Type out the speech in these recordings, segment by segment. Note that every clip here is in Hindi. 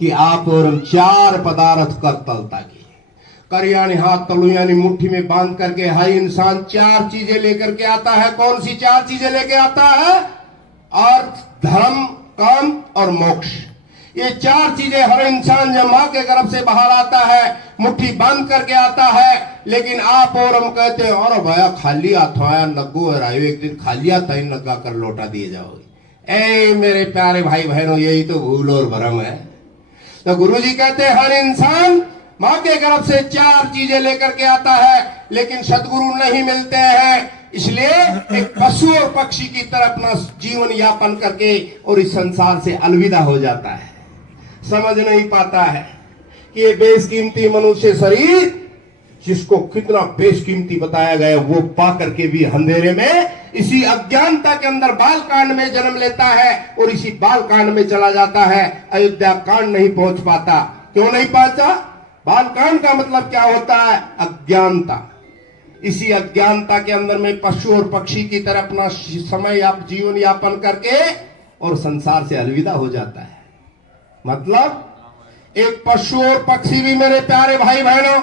कि आप और हम चार पदार्थ कर तलता की कर यानी हाथ तलु यानी मुट्ठी में बांध करके हर इंसान चार चीजें लेकर के आता है। कौन सी चार चीजें लेके आता है? अर्थ, धर्म, काम और मोक्ष। ये चार चीजें हर इंसान जब मां के गर्भ से बाहर आता है मुट्ठी बांध करके आता है। लेकिन आप और हम कहते हैं और भैया खाली हाथों आया नग्गो हरायो, एक दिन खाली हाथ ही नग्गा कर लौटा दिए जाओगे। ए मेरे प्यारे भाई बहनों, यही तो भूल और भरम है। तो गुरु जी कहते हैं हर इंसान मां के गर्भ से चार चीजें लेकर के आता है, लेकिन सदगुरु नहीं मिलते हैं। इसलिए एक पशु और पक्षी की तरह अपना जीवन यापन करके और इस संसार से अलविदा हो जाता है। समझ नहीं पाता है कि ये बेशकीमती मनुष्य शरीर जिसको कितना बेशकीमती बताया गया, वो पा करके भी अंधेरे में इसी अज्ञानता के अंदर बाल कांड में जन्म लेता है और इसी बाल कांड में चला जाता है। अयोध्या कांड नहीं पहुंच पाता। क्यों नहीं पहुंचा? बाल कांड का मतलब क्या होता है? अज्ञानता। इसी अज्ञानता के अंदर में पशु और पक्षी की तरह अपना समय या जीवन यापन करके और संसार से अलविदा हो जाता है। मतलब एक पशु और पक्षी भी मेरे प्यारे भाई बहनों,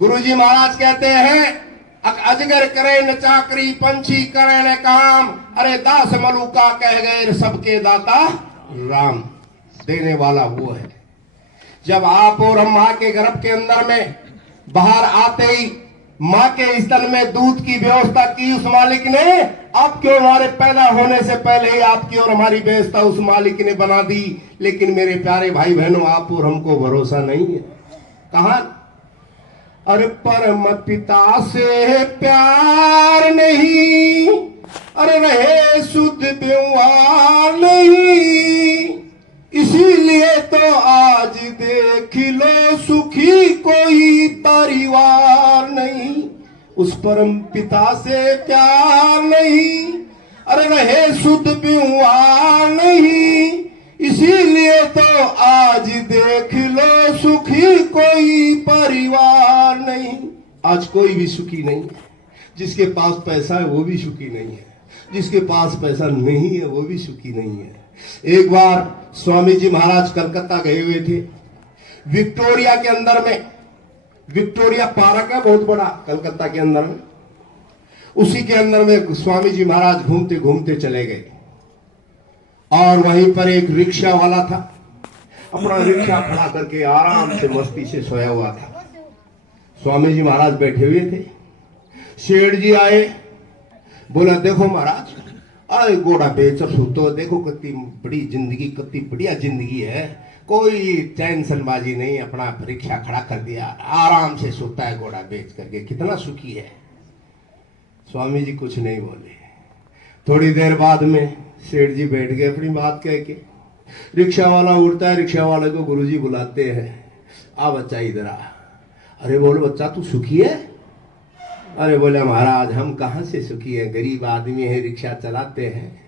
गुरुजी महाराज कहते हैं अजगर करे न चाकरी, पंछी करे न काम, अरे दास मलुका कह गए सबके दाता राम। देने वाला वो है। जब आप और हम मां के गर्भ के अंदर में बाहर आते ही मां के स्तन में दूध की व्यवस्था की उस मालिक ने। आपके और हमारे पैदा होने से पहले ही आपकी और हमारी व्यवस्था उस मालिक ने बना दी। लेकिन मेरे प्यारे भाई बहनों, आप और हमको भरोसा नहीं है। कहा? अरे परम पिता से प्यार नहीं, अरे रहे शुद्ध व्यवहार नहीं, इसीलिए तो आज देख लो सुखी कोई परिवार नहीं। उस परम पिता से प्यार नहीं, अरे रहे शुद्ध व्यवहार नहीं, इसीलिए तो आज देख लो सुखी कोई परिवार नहीं। आज कोई भी सुखी नहीं है। जिसके पास पैसा है वो भी सुखी नहीं है, जिसके पास पैसा नहीं है वो भी सुखी नहीं है। एक बार स्वामी जी महाराज कलकत्ता गए हुए थे। विक्टोरिया के अंदर में, विक्टोरिया पार्क है बहुत बड़ा कलकत्ता के अंदर में, उसी के अंदर में स्वामी जी महाराज घूमते घूमते चले गए और वहीं पर एक रिक्शा वाला था। अपना रिक्शा खड़ा करके आराम से मस्ती से सोया हुआ था। स्वामी जी महाराज बैठे हुए थे। शेठ जी आए, बोला देखो महाराज, अरे घोड़ा बेचर सुतो, देखो कितनी बड़ी जिंदगी, कितनी बढ़िया जिंदगी है, कोई टेंशन बाजी नहीं, अपना रिक्शा खड़ा कर दिया, आराम से सोता है घोड़ा बेच करके, कितना सुखी है। स्वामी जी कुछ नहीं बोले। थोड़ी देर बाद में सेठ जी बैठ गए अपनी बात कह के। रिक्शा वाला उठता है, रिक्शा वाले को गुरुजी बुलाते हैं, आ बच्चा इधर आ। अरे बोलो बच्चा तू सुखी है? अरे बोले महाराज हम कहाँ से सुखी है, गरीब आदमी है, रिक्शा चलाते हैं।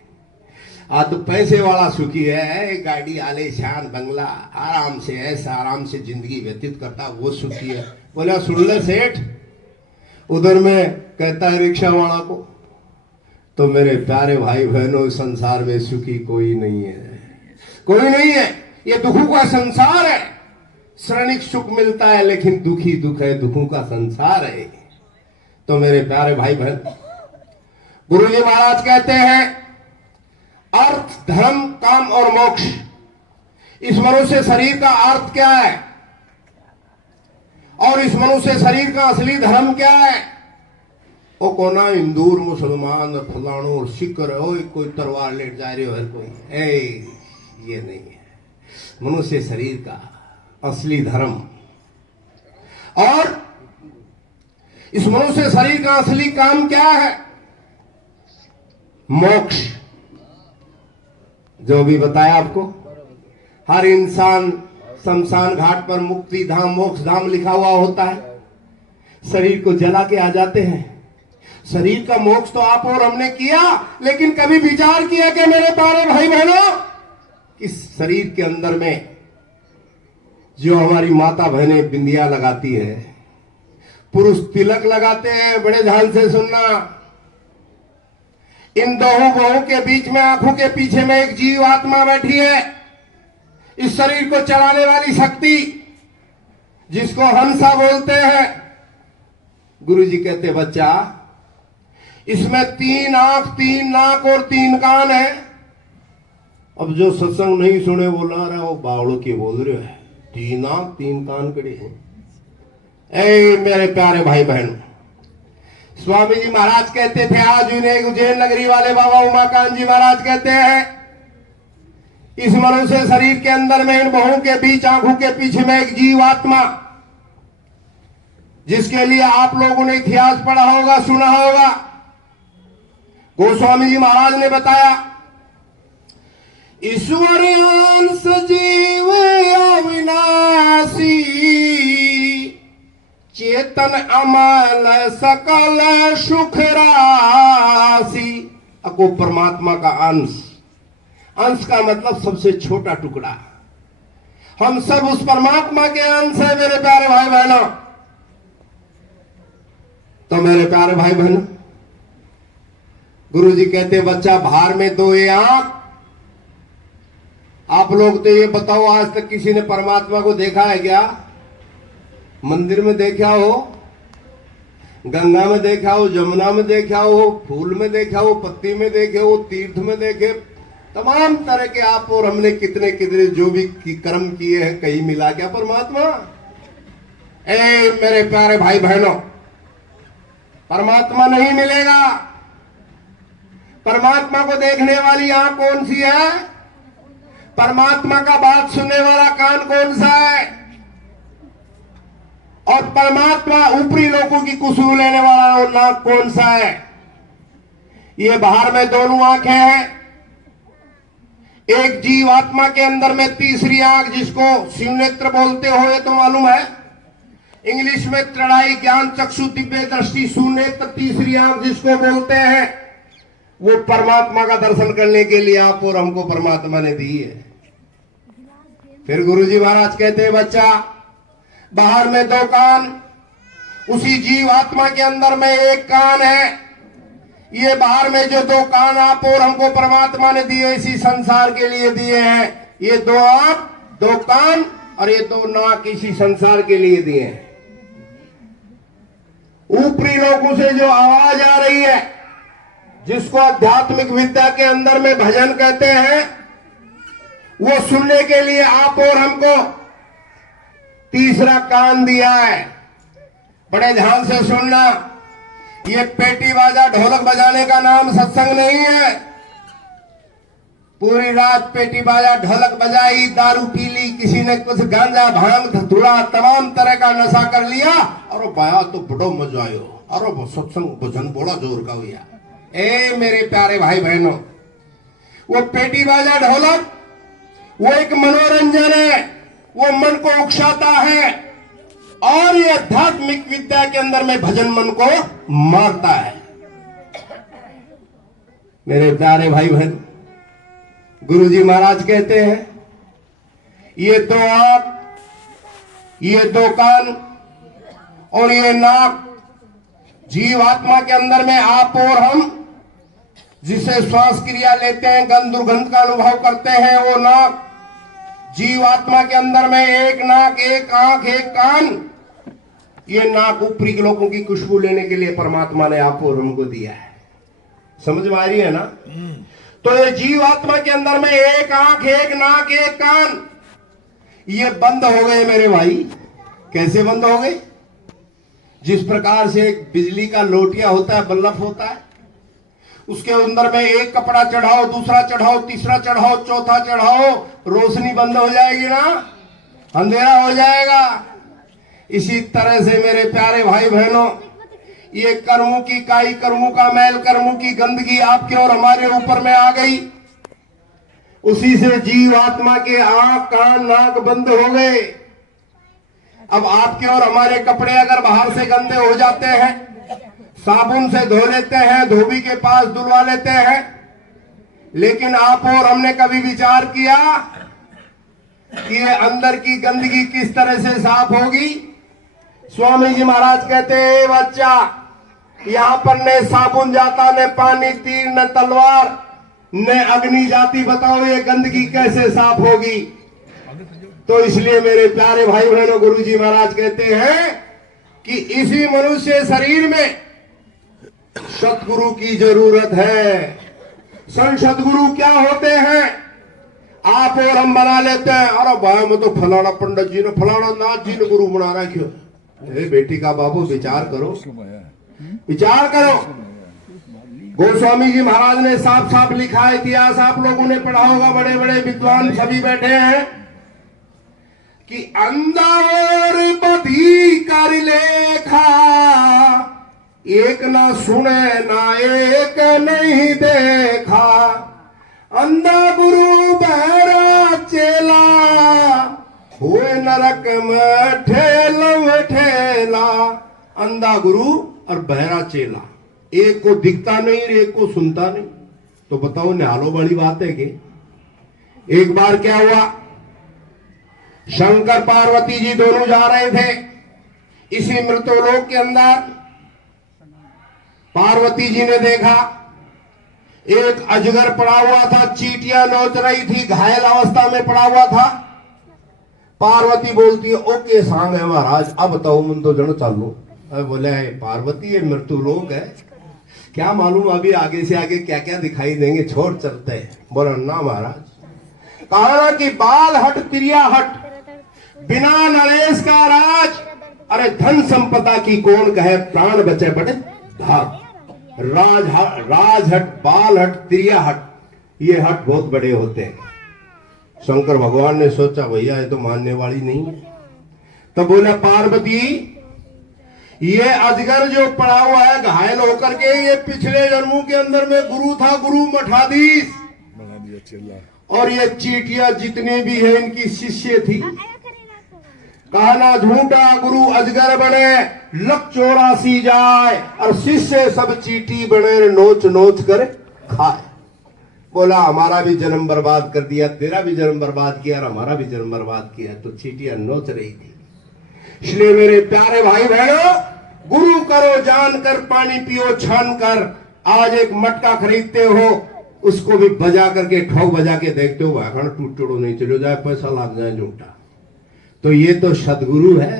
आ तो पैसे वाला सुखी है, गाड़ी आलीशान बंगला, आराम से ऐसा आराम से जिंदगी व्यतीत करता, वो सुखी है। बोला सुन ले सेठ। उधर में कहता है रिक्शा वाला को, तो मेरे प्यारे भाई बहनों, संसार में सुखी कोई नहीं है, कोई नहीं है। ये दुखों का संसार है। क्षणिक सुख मिलता है लेकिन दुखी दुख है, दुखों का संसार है। तो मेरे प्यारे भाई बहन, गुरु जी महाराज कहते हैं अर्थ, धर्म, काम और मोक्ष। इस मनुष्य शरीर का अर्थ क्या है और इस मनुष्य शरीर का असली धर्म क्या है? वो कोना हिंदू मुसलमान फलाणो और सिख रहो, कोई तलवार लेट जा रहे हो हर कोई, ये नहीं है मनुष्य शरीर का असली धर्म। और इस मनुष्य शरीर का असली काम क्या है? मोक्ष। जो भी बताया आपको, हर इंसान शमशान घाट पर मुक्ति धाम, मोक्ष धाम लिखा हुआ होता है। शरीर को जला के आ जाते हैं। शरीर का मोक्ष तो आप और हमने किया, लेकिन कभी विचार किया कि मेरे प्यारे भाई बहनों, इस शरीर के अंदर में जो हमारी माता बहनें बिंदिया लगाती है, पुरुष तिलक लगाते हैं, बड़े ध्यान से सुनना, इन दोनों बहुओं के बीच में आंखों के पीछे में एक जीव आत्मा बैठी है। इस शरीर को चलाने वाली शक्ति जिसको हंसा बोलते हैं। गुरुजी कहते बच्चा, इसमें 3 आंख, 3 नाक और 3 कान है। अब जो सत्संग नहीं सुने बोला रहा वो बावड़ों की बोल रहे है, 3 आंख 3 कान कड़े हैं। ए मेरे प्यारे भाई बहन, स्वामी जी महाराज कहते थे, आज उन्हें उज्जैन नगरी वाले बाबा उमाकांत जी महाराज कहते हैं, इस मनुष्य शरीर के अंदर में इन बहुओं के बीच आंखों के पीछे में एक जीवात्मा, जिसके लिए आप लोगों ने इतिहास पढ़ा होगा, सुना होगा। गोस्वामी जी महाराज ने बताया, ईश्वर अंश जीव अविनाशी, चेतन अमल सकल सुख राशि। को परमात्मा का अंश, अंश का मतलब सबसे छोटा टुकड़ा। हम सब उस परमात्मा के अंश है मेरे प्यारे भाई बहनों। तो मेरे प्यारे भाई बहनों, गुरुजी कहते बच्चा, बाहर में 2 आंख। आप लोग तो ये बताओ, आज तक किसी ने परमात्मा को देखा है क्या? मंदिर में देखा हो, गंगा में देखा हो, जमुना में देखा हो, फूल में देखा हो, पत्ती में देखे हो, तीर्थ में देखे, तमाम तरह के आप और हमने कितने कितने जो भी कर्म किए हैं, कहीं मिला क्या परमात्मा? ए मेरे प्यारे भाई बहनों, परमात्मा नहीं मिलेगा। परमात्मा को देखने वाली आंख कौन सी है? परमात्मा का बात सुनने वाला कान कौन सा है? और परमात्मा ऊपरी लोगों की खुशबू लेने वाला नाक कौन सा है? ये बाहर में दोनों आंखें हैं। एक जीवात्मा के अंदर में तीसरी आंख, जिसको शिवनेत्र बोलते हो, ये तो मालूम है। इंग्लिश में त्रिणाई ज्ञान चक्षु दिव्य दृष्टि सुनेत्र, तीसरी आंख जिसको बोलते हैं, वो परमात्मा का दर्शन करने के लिए आप और हमको परमात्मा ने दी है। फिर गुरुजी महाराज कहते हैं बच्चा, बाहर में 2 कान, उसी जीवात्मा के अंदर में 1 कान है। ये बाहर में जो 2 कान आप और हमको परमात्मा ने दिए, इसी संसार के लिए दिए हैं। ये 2 आंख, 2 कान और ये 2 नाक इसी संसार के लिए दिए हैं। ऊपरी लोगों से जो आवाज आ रही है, जिसको आध्यात्मिक विद्या के अंदर में भजन कहते हैं, वो सुनने के लिए आप और हमको तीसरा कान दिया है। बड़े ध्यान से सुनना, ये पेटी बाजा ढोलक बजाने का नाम सत्संग नहीं है। पूरी रात पेटी बाजा ढोलक बजाई, दारू पी ली, किसी ने कुछ गांजा भांग धतूरा तमाम तरह का नशा कर लिया, और बाया तो बड़ो मजा आयो, और वो सत्संग भजन बड़ा जोर का हुआ। ए मेरे प्यारे भाई बहनों, वो पेटी बाजा ढोलक वो एक मनोरंजन है, वो मन को उकसाता है, और ये आध्यात्मिक विद्या के अंदर में भजन मन को मारता है। मेरे प्यारे भाई बहन, गुरुजी महाराज कहते हैं, ये 2 आंख, ये 2 कान और ये नाक, जीवात्मा के अंदर में आप और हम जिसे श्वास क्रिया लेते हैं, गंध दुर्गंध का अनुभव करते हैं, वो नाक। जीवात्मा के अंदर में 1 नाक, 1 आंख, 1 कान। ये नाक ऊपरी लोगों की खुशबू लेने के लिए परमात्मा ने आप और हमको दिया है। समझ में आ रही है ना? तो ये जीवात्मा के अंदर में 1 आंख, 1 नाक, 1 कान, ये बंद हो गए मेरे भाई। कैसे बंद हो गए? जिस प्रकार से एक बिजली का लोटिया होता है, बल्ब होता है, उसके अंदर में एक कपड़ा चढ़ाओ, दूसरा चढ़ाओ, तीसरा चढ़ाओ, चौथा चढ़ाओ, रोशनी बंद हो जाएगी ना, अंधेरा हो जाएगा। इसी तरह से मेरे प्यारे भाई बहनों, ये कर्मों की काई, कर्मों का मैल, कर्मों की गंदगी आपके और हमारे ऊपर में आ गई। उसी से जीव आत्मा के आंख, कान, नाक बंद हो गए। अब आपके और हमारे कपड़े अगर बाहर से गंदे हो जाते हैं, साबुन से धो लेते हैं, धोबी के पास धुलवा लेते हैं, लेकिन आप और हमने कभी विचार किया कि ये अंदर की गंदगी किस तरह से साफ होगी? स्वामी जी महाराज कहते हैं, बच्चा, यहां पर न साबुन जाता, न पानी, तीर, न तलवार, न अग्नि जाती, बताओ ये गंदगी कैसे साफ होगी? तो इसलिए मेरे प्यारे भाई बहनों, गुरु जी महाराज कहते हैं कि इसी मनुष्य शरीर में सतगुरु की जरूरत है। संत सतगुरु क्या होते हैं? आप और हम बना लेते हैं, अरे भाई मैं तो फलाना पंडित जी ने, फलाना नाथ जी ने गुरु बना रखा। अरे बेटी का बाबू विचार करो, विचार करो। गोस्वामी जी महाराज ने साफ साफ लिखा है, इतिहास आप लोगों ने पढ़ा होगा, बड़े बड़े विद्वान सभी बैठे हैं, कि अंधा और बधी कर लेखा, एक ना सुने ना एक नहीं देखा, अंधा गुरु बहरा चेला, हुए नरक में ठेला। अंधा गुरु और बहरा चेला, एक को दिखता नहीं, एक को सुनता नहीं। तो बताओ, निहालो बड़ी बात है कि एक बार क्या हुआ, शंकर पार्वती जी दोनों जा रहे थे इसी मृत्युलोक के अंदर। पार्वती जी ने देखा एक अजगर पड़ा हुआ था, चींटियां नोच रही थी, घायल अवस्था में पड़ा हुआ था। पार्वती बोलती है, ओके सांग है महाराज, अब बताओ मन तो जन चालू। बोले पार्वती ये मृत्युलोक है, क्या मालूम अभी आगे से आगे क्या क्या दिखाई देंगे, छोड़ चलते हैं। बोला ना महाराज, कहा कि बाल हट तिरिया हट, बिना नरेश का राज, अरे धन संपदा की कौन कहे, प्राण बचे बड़े धार। राज हट, बाल हट, तिरिया हट, ये हट बहुत बड़े होते हैं। शंकर भगवान ने सोचा भैया ये तो मानने वाली नहीं है। तो बोला पार्वती, ये अजगर जो पड़ा हुआ है घायल होकर के, ये पिछले जन्मों के अंदर में गुरु था, गुरु मठाधीश, और ये चींटियां जितनी भी है इनकी शिष्य थी। कहना झूठा गुरु अजगर बने, लक 84 जाए, और शिष्य सब चींटी बने, नोच नोच कर खाए। बोला हमारा भी जन्म बर्बाद कर दिया, तेरा भी जन्म बर्बाद किया और हमारा भी जन्म बर्बाद किया। तो चींटियां नोच रही थी। इसलिए मेरे प्यारे भाई बहनों, गुरु करो जानकर, पानी पियो छान कर। आज एक मटका खरीदते हो, उसको भी बजा करके, ठोक बजा के देखते हो, भाखंड टूट टूटो नहीं चलो जाए, पैसा लग जाए झूठा। तो ये तो सदगुरु है।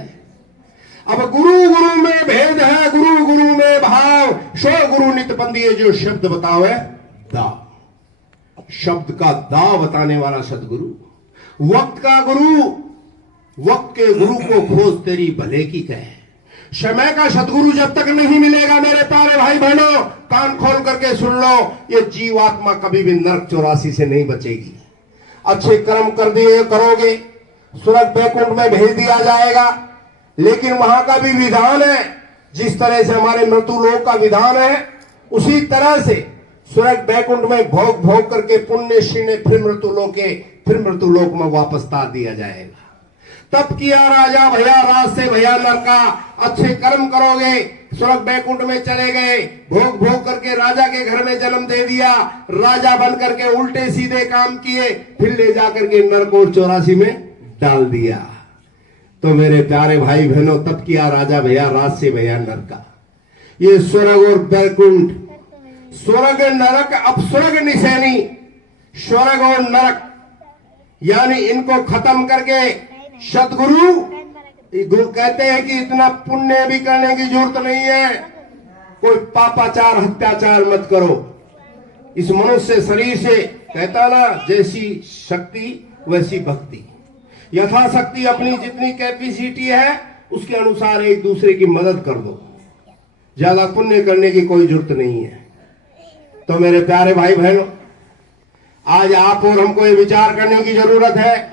अब गुरु गुरु में भेद है, गुरु गुरु में भाव, सो गुरु नित बंदिए जो शब्द बताओ है दा। शब्द का दा बताने वाला सदगुरु। वक्त का गुरु, वक्त के गुरु को खोज तेरी भले की कहे। समय का सदगुरु जब तक नहीं मिलेगा मेरे प्यारे भाई बहनों, कान खोल करके सुन लो, ये जीवात्मा कभी भी नरक 84 से नहीं बचेगी। अच्छे कर्म कर दिए करोगे, स्वर्ग बैकुंठ में भेज दिया जाएगा। लेकिन वहां का भी विधान है, जिस तरह से हमारे मृत्युलोक का विधान है, उसी तरह से स्वर्ग बैकुंठ में भोग भोग करके पुण्य क्षीण फिर मृत्युलोक में वापस तार दिया जाएगा। तब किया राजा भैया राज से भैया नरका, अच्छे कर्म करोगे, स्वर्ग बैकुंठ में चले गए, भोग भोग करके राजा के घर में जन्म दे दिया, राजा बन करके उल्टे सीधे काम किए, फिर ले जाकर के नरक और 84 में डाल दिया। तो मेरे प्यारे भाई बहनों, तब किया राजा भैया राज से भैया नरका। ये स्वर्ग और बैकुंठ, स्वर्ग नरक, अब स्वर्ग निशानी, स्वर्ग और नरक, यानी इनको खत्म करके सतगुरु कहते हैं कि इतना पुण्य भी करने की जरूरत नहीं है, कोई पापाचार हत्याचार मत करो। इस मनुष्य शरीर से कहता ना, जैसी शक्ति वैसी भक्ति, यथाशक्ति अपनी जितनी कैपेसिटी है उसके अनुसार एक दूसरे की मदद कर दो, ज्यादा पुण्य करने की कोई जरूरत नहीं है। तो मेरे प्यारे भाई बहनों, आज आप और हमको ये विचार करने की जरूरत है